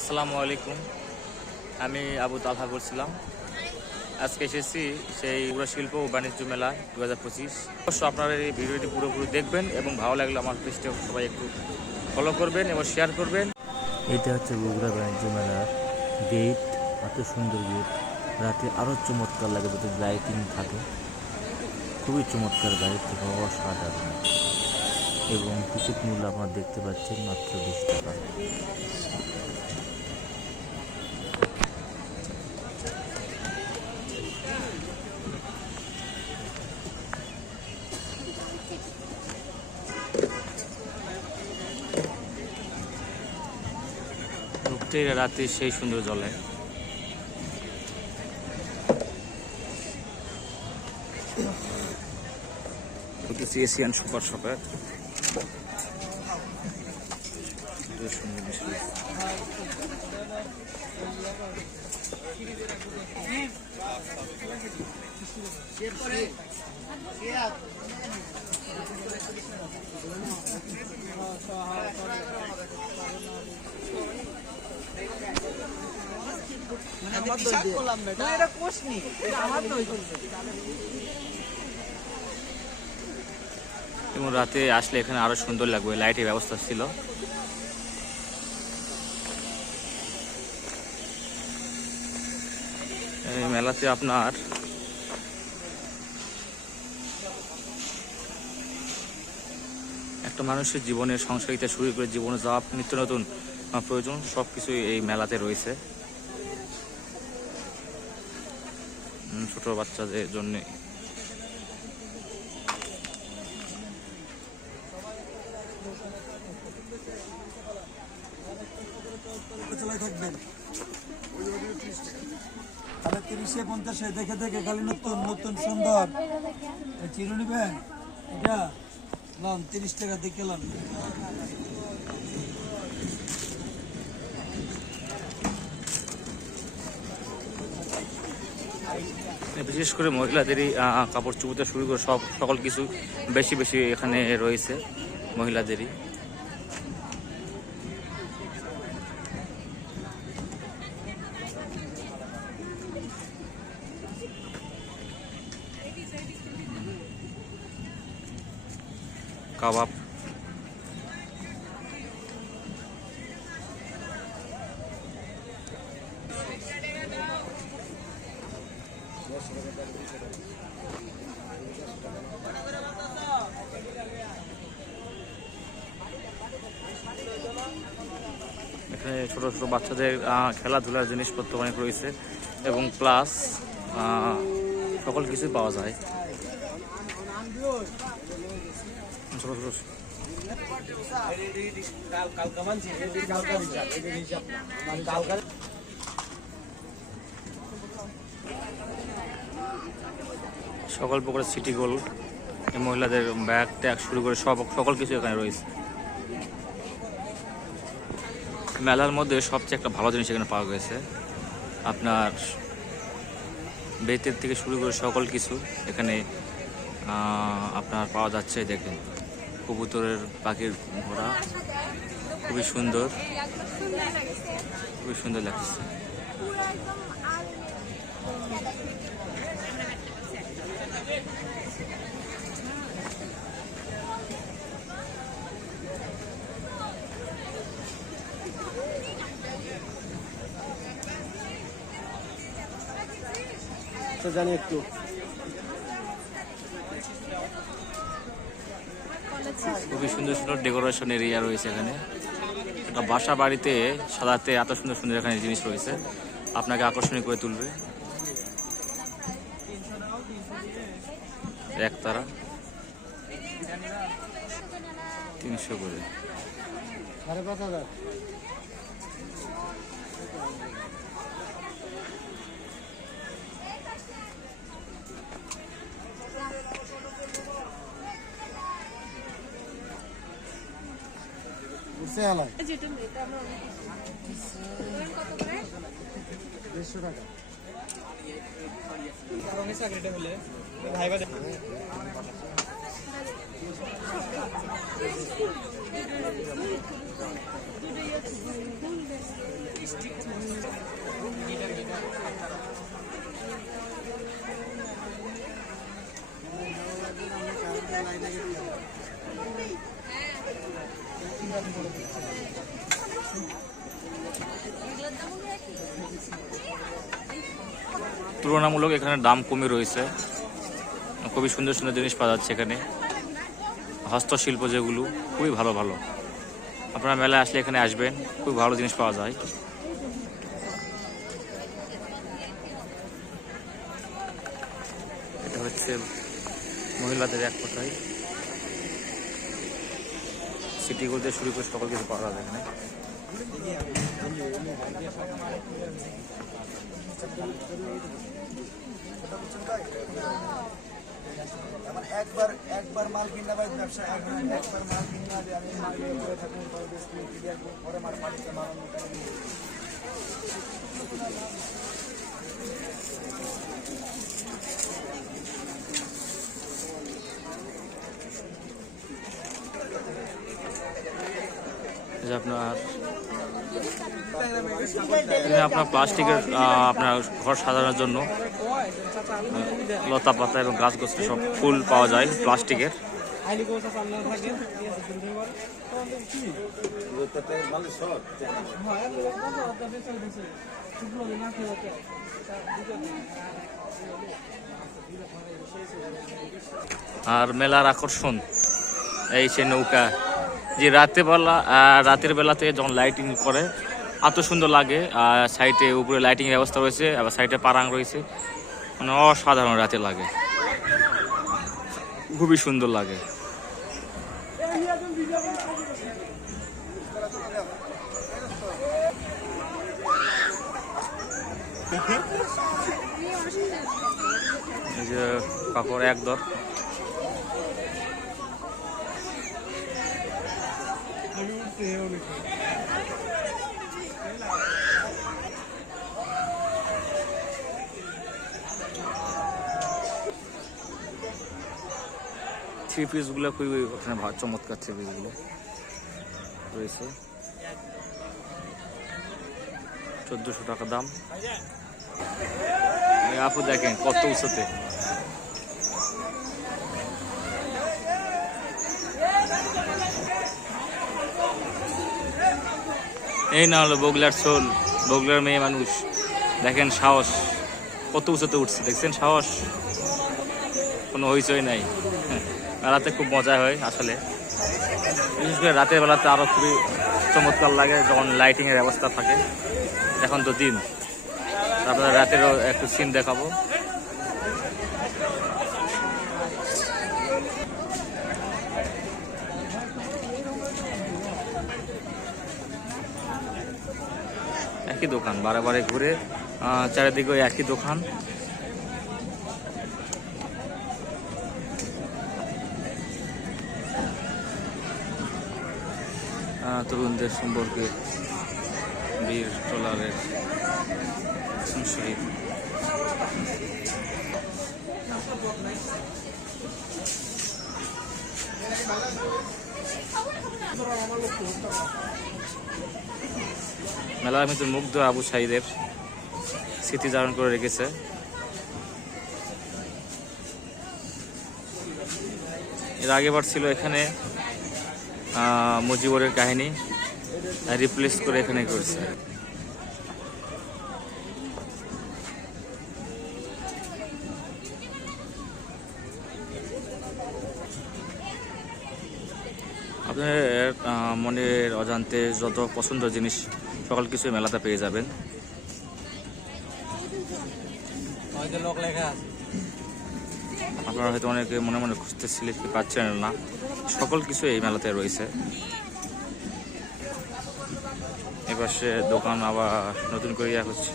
আসসালামু আলাইকুম। আমি আবু তালহা বলছিলাম। আজকে এসেছি সেই পুরো শিল্প ও বাণিজ্য মেলা 2025। অবশ্য আপনারা এই ভিডিওটি পুরোপুরি দেখবেন এবং ভালো লাগলে আমার পেজটা সবাই একটু ফলো করবেন এবং শেয়ার করবেন। এটা হচ্ছে বগুড়া বাণিজ্য মেলার গেট। এত সুন্দর গেট, রাতে আরও চমৎকার লাগে যদি লাইটিং থাকে। খুবই চমৎকার, বাইরে থেকে অসাধারণ। এবং টিকিট মূল্য আপনারা দেখতে পাচ্ছেন মাত্র 20 টাকা। ঢুকতেই রাতে সেই সুন্দর জলে এশিয়ান সুপার শপের সুন্দর বিষয়। এবং রাতে আসলে এখানে আরো সুন্দর লাগবে, লাইটের ব্যবস্থা ছিল। এই মেলাতে আপনার একটা মানুষের জীবনের সংসারিতা শুরু করে জীবনে যা নিত্য নতুন প্রয়োজন সবকিছুই এই মেলাতে রয়েছে, ছোট বাচ্চাদের জন্য। থাকবেন 30-50 দেখে দেখে খালি নতুন নতুন সুন্দর চিরু নিবেন। এটা লন 30 টাকা দেখে লন। বিশেষ করে মহিলাদেরই কাপড় চুপড় শুরু করে সকল কিছু বেশি বেশি এখানে রয়েছে মহিলাদেরই। কাবাব, এখানে ছোট ছোট বাচ্চাদের খেলাধুলার জিনিসপত্র অনেক রয়েছে এবং প্লাস সকল কিছুই পাওয়া যায়। ছোট ছোট সকল প্রকারের সিটি গোল্ড, মহিলাদের ব্যাগ ট্যাগ শুরু করে সকল কিছু এখানে রয়েছে। মেলার মধ্যে সবচেয়ে একটা ভালো জিনিস এখানে পাওয়া গেছে, আপনার বেতের থেকে শুরু করে সকল কিছু এখানে আপনার পাওয়া যাচ্ছে। দেখেন কবুতরের পাখির ঘোড়া, খুবই সুন্দর, খুবই সুন্দর লাগছে। তো জানি একটু খুবই সুন্দর সুন্দর ডেকোরেশন এরিয়া রয়েছে এখানে। একটা বাসা বাড়িতে সাজাতে এত সুন্দর সুন্দর এখানে জিনিস রয়েছে, আপনাকে আকর্ষণীয় করে তুলবে। একতারা 300 করে। 5,500। উঠছে আলায় 150 টাকা। তুলনামূলক এখানে দাম কমই রয়েছে, খুবই সুন্দর সুন্দর জিনিস পাওয়া যাচ্ছে এখানে। হস্তশিল্প যেগুলো খুবই ভালো ভালো, আপনারা মেলায় আসলে এখানে আসবেন, খুব ভালো জিনিস পাওয়া যায়। এটা হচ্ছে মহিলাদের এক কথায় সিটি গোল্ড দিয়ে শুরু করে সকল কিছু পাওয়া যায় এখানে। একবার মাল কিনা ভাই ব্যবসা, একবার মাল কিনা আমি মাল করে থাকুন পরে মাল পাঠিয়ে মাল যে আপনার প্লাস্টিকের আপনার ঘর সাজানোর জন্য লতা পাতা এবং গাছ গোছালি সব ফুল পাওয়া যায় প্লাস্টিকের। আর মেলার আকর্ষণ এই সে নৌকা, যে রাতের বেলাতে যখন লাইটিং করে এত সুন্দর লাগে। সাইডে উপরে লাইটিং ব্যবস্থা রয়েছে, আবার সাইডে পারাং রয়েছে, মানে অসাধারণ রাতে লাগে, খুবই সুন্দর লাগে। এই যে কাপড় এক দর, থ্রি পিসগুলো খুবই ওখানে চমৎকার থ্রি পিসগুলো রয়েছে, 1400 টাকা দাম। আপু দেখেন কত উঁচুতে, এই না হলো বগুলার সোল, বগুলার মেয়ে মানুষ, দেখেন সাহস কত উঁচুতে উঠছে, দেখছেন সাহস, কোনো হইচই নাই। মেলাতে খুব মজা হয় আসলে, বিশেষ করে রাতের বেলাতে আরও খুবই চমৎকার লাগে যখন লাইটিংয়ের ব্যবস্থা থাকে। এখন তো দিন, আপনারা রাতেরও একটু সিন দেখাবো। একই দোকান, বারে বারে ঘুরে চারিদিকে একই দোকান। তরুণদের সম্পর্কে বীর ট্রলারের শহীদ। মেলার মধ্যে মুগ্ধ আবু সাইদের স্মৃতি ধারণ করে রেখেছে। এর আগেবার ছিল এখানে মুজিবরের কাহিনী, রিপ্লেস করে এখানে করছে। আপনার মনের অজান্তে যত পছন্দের জিনিস সকল কিছু মেলাতে পেয়ে যাবেন। আপনারা হয়তো অনেকে মনে মনে খুঁজতেছিলেন, পাচ্ছেন না, সকল কিছু এই মেলাতে রয়েছে। এবার সে দোকান আবার নতুন করে হচ্ছে।